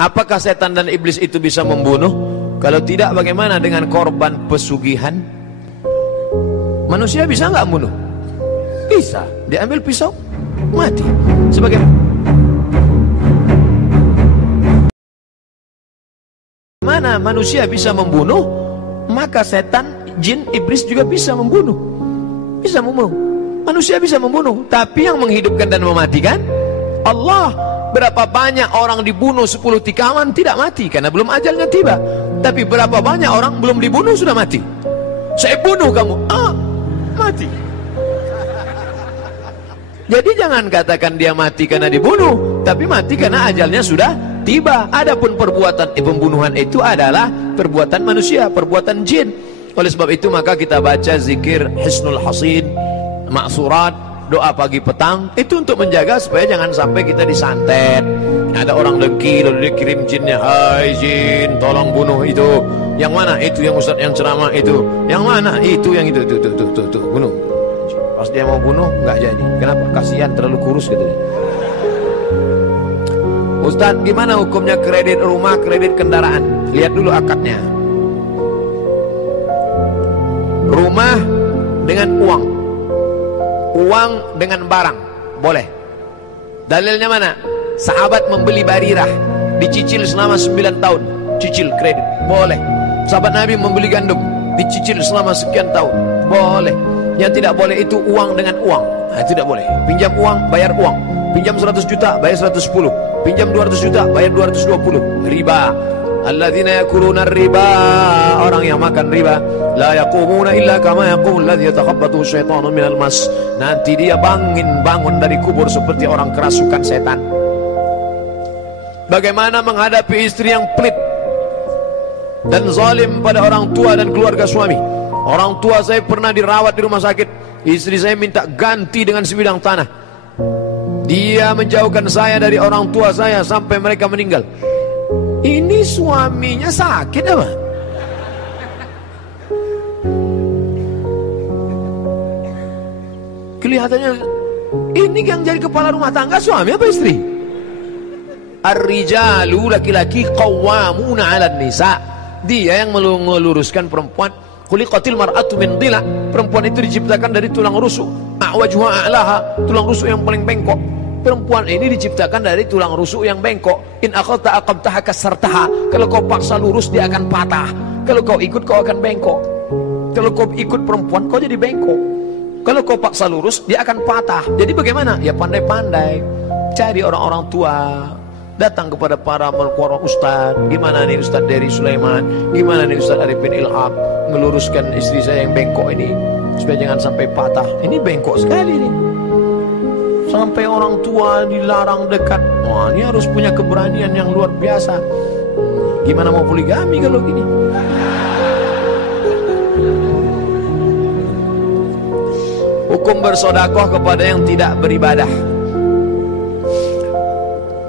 Apakah setan dan iblis itu bisa membunuh? Kalau tidak, bagaimana dengan korban pesugihan? Manusia bisa nggak bunuh? Bisa. Diambil pisau, mati. Mana manusia bisa membunuh, maka setan, jin, iblis juga bisa membunuh. Bisa membunuh. Manusia bisa membunuh, tapi yang menghidupkan dan mematikan Allah. Berapa banyak orang dibunuh 10 tikaman tidak mati karena belum ajalnya tiba. Tapi berapa banyak orang belum dibunuh sudah mati. Saya bunuh kamu, mati. Jadi jangan katakan dia mati karena dibunuh, tapi mati karena ajalnya sudah tiba. Adapun perbuatan pembunuhan itu adalah perbuatan manusia, perbuatan jin. Oleh sebab itu maka kita baca zikir Hisnul Hasin, maksurat, doa pagi petang, itu untuk menjaga supaya jangan sampai kita disantet. Ada orang dengki lalu dia kirim jinnya, hai jin tolong bunuh itu. Yang mana? Itu yang ustaz yang ceramah itu. Yang mana? Itu yang itu, tuh bunuh. Pas dia mau bunuh nggak jadi. Kenapa? Kasihan terlalu kurus gitu. Ustaz, gimana hukumnya kredit rumah, kredit kendaraan? Lihat dulu akadnya. Rumah dengan uang, uang dengan barang, boleh. Dalilnya mana? Sahabat membeli Barirah, dicicil selama 9 tahun, cicil kredit, boleh. Sahabat Nabi membeli gandum, dicicil selama sekian tahun, boleh. Yang tidak boleh itu uang dengan uang, tidak boleh. Pinjam uang, bayar uang. Pinjam 100 juta, bayar 110. Pinjam 200 juta, bayar 220. Riba. Alladzina yakuluna riba, orang yang makan riba, la yaqumuna illa kama yaqumul ladzi yatakhabbathu syaitanu minal mas. Nanti dia bangun dari kubur seperti orang kerasukan setan. Bagaimana menghadapi istri yang pelit dan zalim pada orang tua dan keluarga suami? Orang tua saya pernah dirawat di rumah sakit, istri saya minta ganti dengan sebidang tanah. Dia menjauhkan saya dari orang tua saya sampai mereka meninggal. Ini suaminya sakit apa? Kelihatannya ini yang jadi kepala rumah tangga suami apa istri? Ar-rijalu, laki-laki, qawwamuna 'alan nisa. Dia yang meluruskan perempuan. Khuliqatil mar'atu min dhila. Perempuan itu diciptakan dari tulang rusuk. A'wajuha a'laha, tulang rusuk yang paling bengkok. Perempuan ini diciptakan dari tulang rusuk yang bengkok. In akhadta aqamtaha kasartaha. Kalau kau paksa lurus dia akan patah. Kalau kau ikut kau akan bengkok. Kalau kau ikut perempuan kau jadi bengkok. Kalau kau paksa lurus dia akan patah. Jadi bagaimana? Ya pandai-pandai cari orang-orang tua, datang kepada para ustaz. Gimana nih Ustaz Dery Sulaiman, gimana nih Ustaz Arifin Ilham, meluruskan istri saya yang bengkok ini supaya jangan sampai patah. Ini bengkok sekali nih. Sampai orang tua dilarang dekat. Wah, ini harus punya keberanian yang luar biasa. Gimana mau poligami kalau gini? Hukum bersedekah kepada yang tidak beribadah.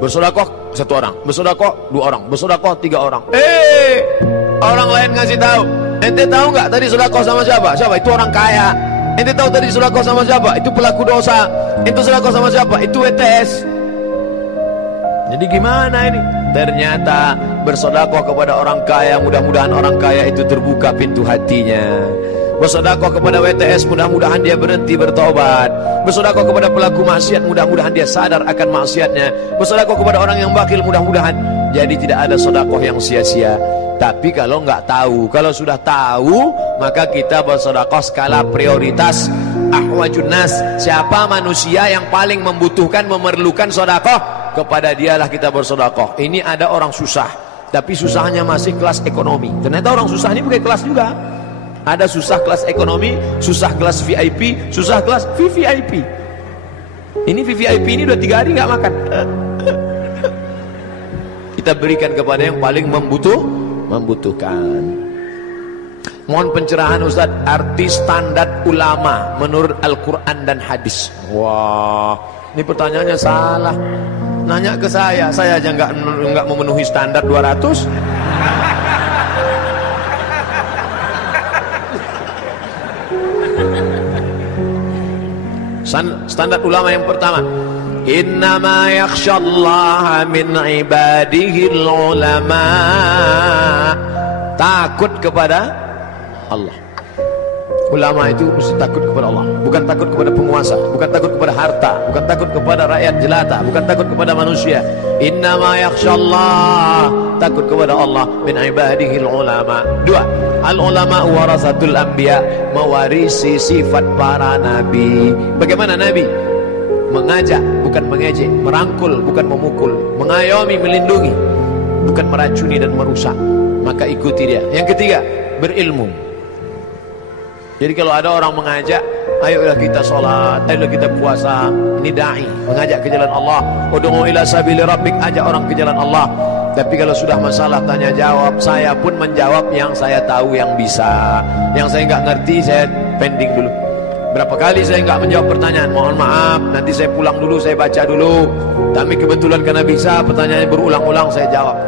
Bersedekah 1 orang, bersedekah 2 orang, bersedekah 3 orang. Orang lain ngasih tahu. Ente tahu nggak tadi sedekah sama siapa? Siapa? Itu orang kaya. Ente tahu tadi sedekah sama siapa? Itu pelaku dosa. Itu sedekah sama siapa? Itu WTS. Jadi gimana ini? Ternyata bersedekah kepada orang kaya, mudah-mudahan orang kaya itu terbuka pintu hatinya. Bersedekah kepada WTS, mudah-mudahan dia berhenti bertobat. Bersedekah kepada pelaku maksiat, mudah-mudahan dia sadar akan maksiatnya. Bersedekah kepada orang yang bakil, mudah-mudahan. Jadi tidak ada sedekah yang sia-sia. Tapi kalau nggak tahu, kalau sudah tahu, maka kita bersedekah skala prioritas. Ahwajun nas, siapa manusia yang paling membutuhkan, memerlukan sedekah, kepada dialah kita bersedekah. Ini ada orang susah, tapi susahnya masih kelas ekonomi. Ternyata orang susah ini pakai kelas juga. Ada susah kelas ekonomi, susah kelas VIP, susah kelas VVIP. Ini VVIP ini udah 3 hari nggak makan. Kita berikan kepada yang paling membutuhkan. Mohon pencerahan Ustaz, arti standar ulama menurut Al-Quran dan hadis. Wah, ini pertanyaannya salah. Nanya ke saya aja nggak memenuhi standar 200. Standar ulama yang pertama, Innama yakhshallaha min ibadihil ulama. Takut kepada Allah. Ulama itu mesti takut kepada Allah, bukan takut kepada penguasa, bukan takut kepada harta, bukan takut kepada rakyat jelata, bukan takut kepada manusia. Innama yakhshallah, takut kepada Allah, min ibadihil ulama. Dua, al ulama warasatul anbiya, mewarisi sifat para nabi. Bagaimana nabi? Mengajak bukan mengejek, merangkul bukan memukul, mengayomi, melindungi, bukan meracuni dan merusak. Maka ikuti dia. Yang ketiga, berilmu. Jadi kalau ada orang mengajak, ayolah kita sholat, ayolah kita puasa, ini da'i, mengajak ke jalan Allah. Ud'u ila sabili rabbik, ajak orang ke jalan Allah. Tapi kalau sudah masalah tanya jawab, saya pun menjawab yang saya tahu, yang bisa. Yang saya nggak ngerti, saya pending dulu. Berapa kali saya nggak menjawab pertanyaan, mohon maaf, nanti saya pulang dulu, saya baca dulu. Tapi kebetulan karena bisa, pertanyaannya berulang-ulang saya jawab.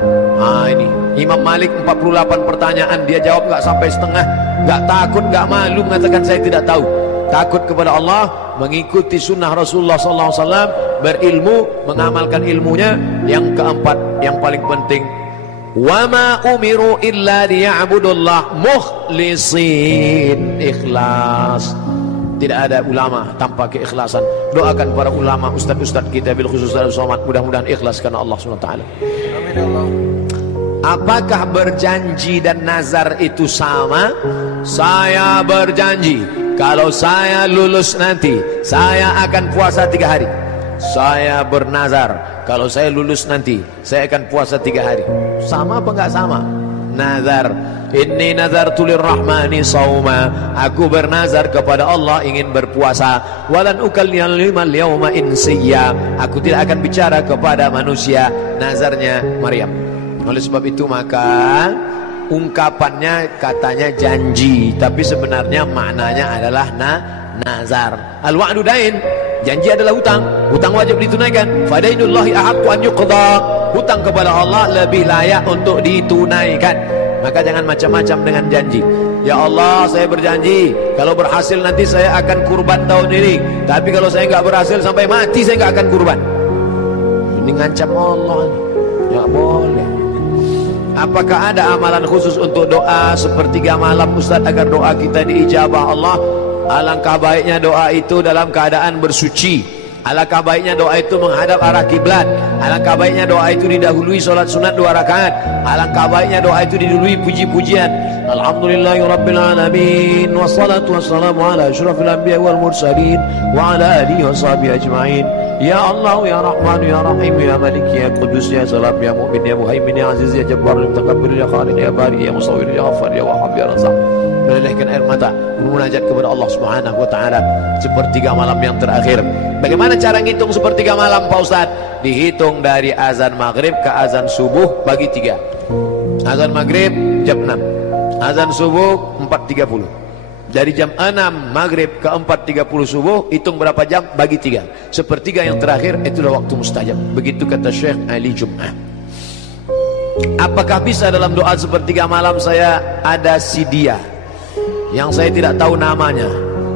Ini Imam Malik 48 pertanyaan, dia jawab nggak sampai setengah. Nggak takut, nggak malu mengatakan saya tidak tahu. Takut kepada Allah, mengikuti sunnah Rasulullah SAW, berilmu, mengamalkan ilmunya. Yang keempat, yang paling penting, wa ma umiru illa liya'budullah mukhlisin, ikhlas. Tidak ada ulama tanpa keikhlasan. Doakan para ulama, ustaz-ustaz kita, bil khusus Ustaz Somad, mudah-mudahan ikhlas karena Allah SWT. Amin ya Allah. Apakah berjanji dan nazar itu sama? Saya berjanji, kalau saya lulus nanti, saya akan puasa 3 hari. Saya bernazar, kalau saya lulus nanti, saya akan puasa 3 hari. Sama apa enggak sama? Nazar, inni nazartu lirrahmani sauma, aku bernazar kepada Allah ingin berpuasa. Walan ukallima al-yawma insiya, aku tidak akan bicara kepada manusia. Nazarnya Maryam. Oleh sebab itu maka ungkapannya katanya janji, tapi sebenarnya maknanya adalah nazar. Al-wa'du dain, janji adalah hutang. Hutang wajib ditunaikan. Fadainullahi ahaqqu an yuqda, hutang kepada Allah lebih layak untuk ditunaikan. Maka jangan macam-macam dengan janji. Ya Allah, saya berjanji kalau berhasil nanti saya akan kurban tahun ini, tapi kalau saya nggak berhasil sampai mati saya nggak akan kurban. Ini ngancam Allah. Ya boleh. Apakah ada amalan khusus untuk doa sepertiga malam Ustaz agar doa kita diijabah Allah? Alangkah baiknya doa itu dalam keadaan bersuci. Alangkah baiknya doa itu menghadap arah kiblat. Alangkah baiknya doa itu didahului solat sunat 2 rakaat. Alangkah baiknya doa itu didahului puji-pujian. Alhamdulillahirabbil alamin, wassalatu wassalamu ala asyrafil anbiya wal mursalin wa ala alihi washabihi ajmain. Ya Allah, ya Rahman, ya Rahim, ya Malik, ya Qudus, ya Salam, ya Mu'min, ya Muhaimin, ya Aziz, ya Jabbar, ya Mutakabbir, ya Khaliq, ya Bari, ya Musawwir, ya Ghaffar, ya Wahhab, ya Razzaq. Melelehkan air mata, bermunajat kepada Allah Subhanahu wa taala sepertiga malam yang terakhir. Bagaimana cara ngitung sepertiga malam Pak Ustaz? Dihitung dari azan maghrib ke azan subuh bagi 3. Azan maghrib jam 6, azan subuh 4.30. Dari jam 6 maghrib ke 4.30 subuh, hitung berapa jam bagi 3. Sepertiga yang terakhir itulah waktu mustajab. Begitu kata Syekh Ali Jum'ah. Apakah bisa dalam doa sepertiga malam saya ada si dia yang saya tidak tahu namanya,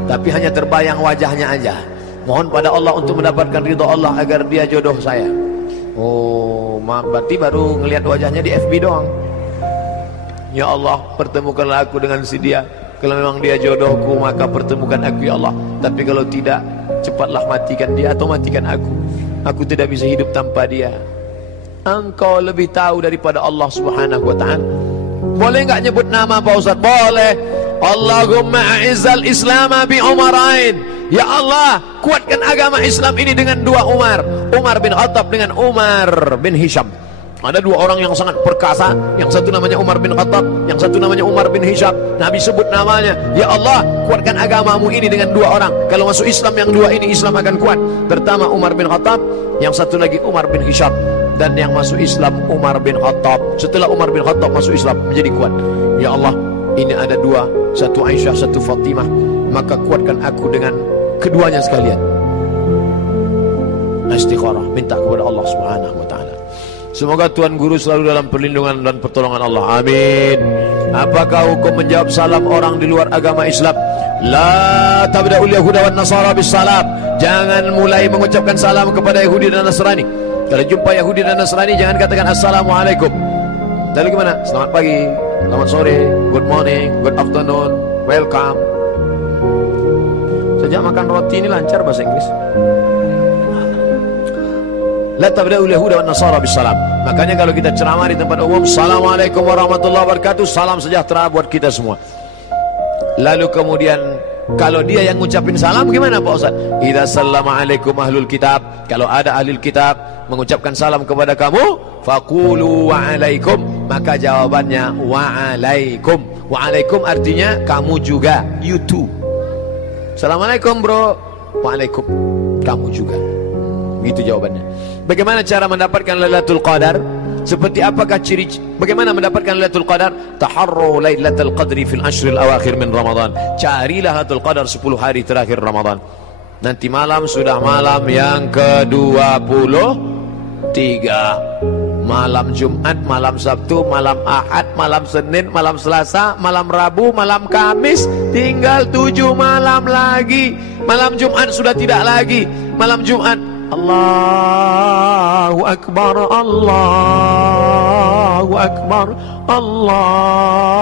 tapi hanya terbayang wajahnya aja? Mohon pada Allah untuk mendapatkan ridha Allah agar dia jodoh saya. Oh, berarti baru ngelihat wajahnya di FB doang. Ya Allah, pertemukanlah aku dengan si dia. Kalau memang dia jodohku, maka pertemukan aku ya Allah. Tapi kalau tidak, cepatlah matikan dia atau matikan aku. Aku tidak bisa hidup tanpa dia. Engkau lebih tahu daripada Allah Subhanahu wa ta'ala. Boleh enggak nyebut nama Pak Ustaz? Boleh. Allahumma a'izzal islama bi umarain. Ya Allah, kuatkan agama Islam ini dengan 2 Umar. Umar bin Khattab dengan Umar bin Hisham. Ada 2 orang yang sangat perkasa, yang satu namanya Umar bin Khattab, yang satu namanya Umar bin Hisham. Nabi sebut namanya. Ya Allah, kuatkan agamamu ini dengan 2 orang. Kalau masuk Islam yang 2 ini, Islam akan kuat. Pertama Umar bin Khattab, yang satu lagi Umar bin Hisham. Dan yang masuk Islam Umar bin Khattab. Setelah Umar bin Khattab masuk Islam, menjadi kuat. Ya Allah, ini ada 2, satu Aisyah, satu Fatimah. Maka kuatkan aku dengan keduanya sekalian. Istikharah, minta kepada Allah Subhanahu wa ta'ala. Semoga Tuan Guru selalu dalam perlindungan dan pertolongan Allah. Amin. Apakah hukum menjawab salam orang di luar agama Islam? La tabda'ul yahuda wan nasara bis salam. Jangan mulai mengucapkan salam kepada Yahudi dan Nasrani. Kalau jumpa Yahudi dan Nasrani jangan katakan assalamualaikum. Lalu gimana? Selamat pagi, selamat sore, good morning, good afternoon, welcome. Sejak makan roti ini lancar bahasa Inggris. La tabda'ul yahuda wan nasara bis salam. Makanya kalau kita ceramah di tempat umum, assalamualaikum warahmatullahi wabarakatuh, salam sejahtera buat kita semua. Lalu kemudian kalau dia yang ngucapin salam gimana Pak Ustaz? Idza sallama alaikum ahlul kitab. Kalau ada ahlul kitab mengucapkan salam kepada kamu, faqulu wa alaikum, maka jawabannya wa alaikum. Wa alaikum artinya kamu juga, you too. Assalamualaikum bro. Waalaikum, kamu juga. Begitu jawabannya. Bagaimana cara mendapatkan Lailatul Qadar? Seperti apakah ciri? Bagaimana mendapatkan Lailatul Qadar? Taharru Lailatul Qadri fil ashril awakhir min Ramadan. Carilah Lailatul Qadar 10 hari terakhir Ramadan. Nanti malam sudah malam yang ke-23. Malam Jumat, malam Sabtu, malam Ahad, malam Senin, malam Selasa, malam Rabu, malam Kamis. Tinggal 7 malam lagi. Malam Jumat sudah tidak lagi. Malam Jumat Allahu Akbar, Allahu Akbar, Allahu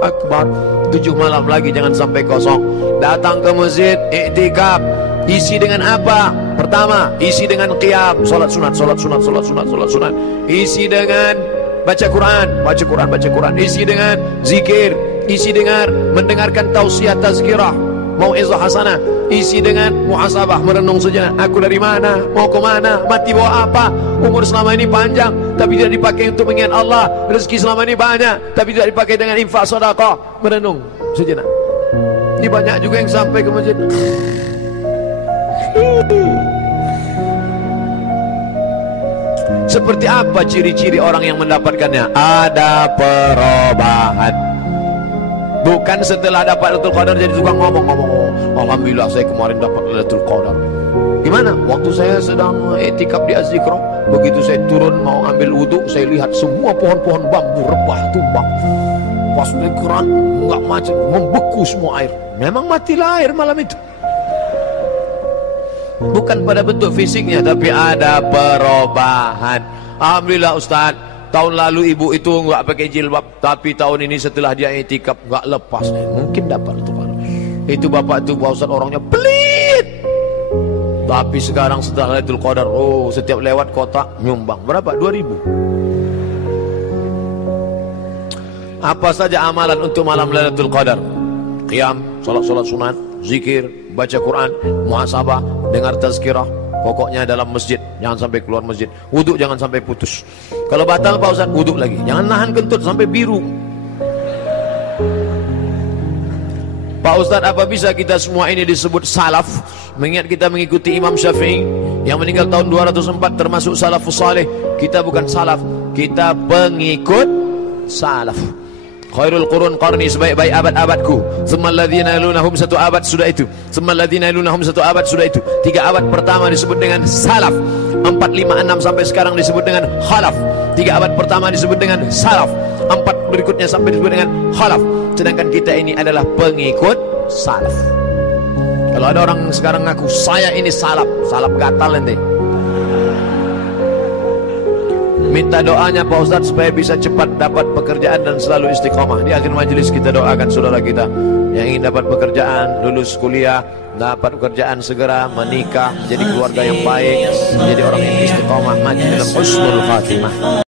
Akbar. 7 malam lagi, jangan sampai kosong. Datang ke masjid, iktikaf. Isi dengan apa? Pertama, isi dengan qiyam, salat sunat, salat sunat, salat sunat, salat sunat. Isi dengan baca Quran, baca Quran, baca Quran. Isi dengan zikir, isi dengan mendengarkan tausiah tazkirah, mau'izah hasanah. Isi dengan muhasabah, merenung sejenak. Aku dari mana? Mau ke mana? Mati bawa apa? Umur selama ini panjang tapi tidak dipakai untuk mengingat Allah. Rezeki selama ini banyak tapi tidak dipakai dengan infak sedekah. Merenung sejenak. Ini banyak juga yang sampai ke masjid. Seperti apa ciri-ciri orang yang mendapatkannya? Ada perubahan. Bukan setelah dapat Lailatul Qadar jadi tukang ngomong-ngomong. Alhamdulillah saya kemarin dapat Lailatul Qadar. Gimana? Waktu saya sedang etikaf di Az-Zikra, begitu saya turun mau ambil wudu, saya lihat semua pohon-pohon bambu rebah tumbang. Pas Quran enggak macet, membeku semua air. Memang matilah air malam itu. Bukan pada bentuk fisiknya tapi ada perubahan. Alhamdulillah Ustaz, tahun lalu ibu itu enggak pakai jilbab, tapi tahun ini setelah dia iktikaf enggak lepas. Mungkin dapat itu. Itu bapak itu Pak Ustaz orangnya pelit. Tapi sekarang setelah Lailatul Qadar, oh setiap lewat kota nyumbang. Berapa? 2.000. Apa saja amalan untuk malam Lailatul Qadar? Qiyam, salat sunat, zikir, baca Quran, muhasabah, dengar tazkirah. Pokoknya dalam masjid, jangan sampai keluar masjid. Wuduk jangan sampai putus. Kalau batal Pak Ustaz, wuduk lagi. Jangan nahan kentut sampai biru. Pak Ustaz, apa bisa kita semua ini disebut salaf? Mengingat kita mengikuti Imam Syafi'i yang meninggal tahun 204 termasuk salafus salih. Kita bukan salaf, kita pengikut salaf. Khairul qurun qarni, sebaik-baik abad-abadku. Tsummal ladzina yalunahum, 1 abad sudah itu. Tsummal ladzina yalunahum, 1 abad sudah itu. 3 abad pertama disebut dengan salaf. 4, 5, 6 sampai sekarang disebut dengan khalaf. 3 abad pertama disebut dengan salaf. 4 berikutnya sampai disebut dengan khalaf. Sedangkan kita ini adalah pengikut salaf. Kalau ada orang sekarang ngaku saya ini salaf, salaf gatal nanti. Minta doanya Pak Ustaz supaya bisa cepat dapat pekerjaan dan selalu istiqomah. Di akhir majelis kita doakan saudara kita yang ingin dapat pekerjaan, lulus kuliah, dapat pekerjaan segera, menikah, menjadi keluarga yang baik, menjadi orang yang istiqomah, mati dalam husnul khatimah.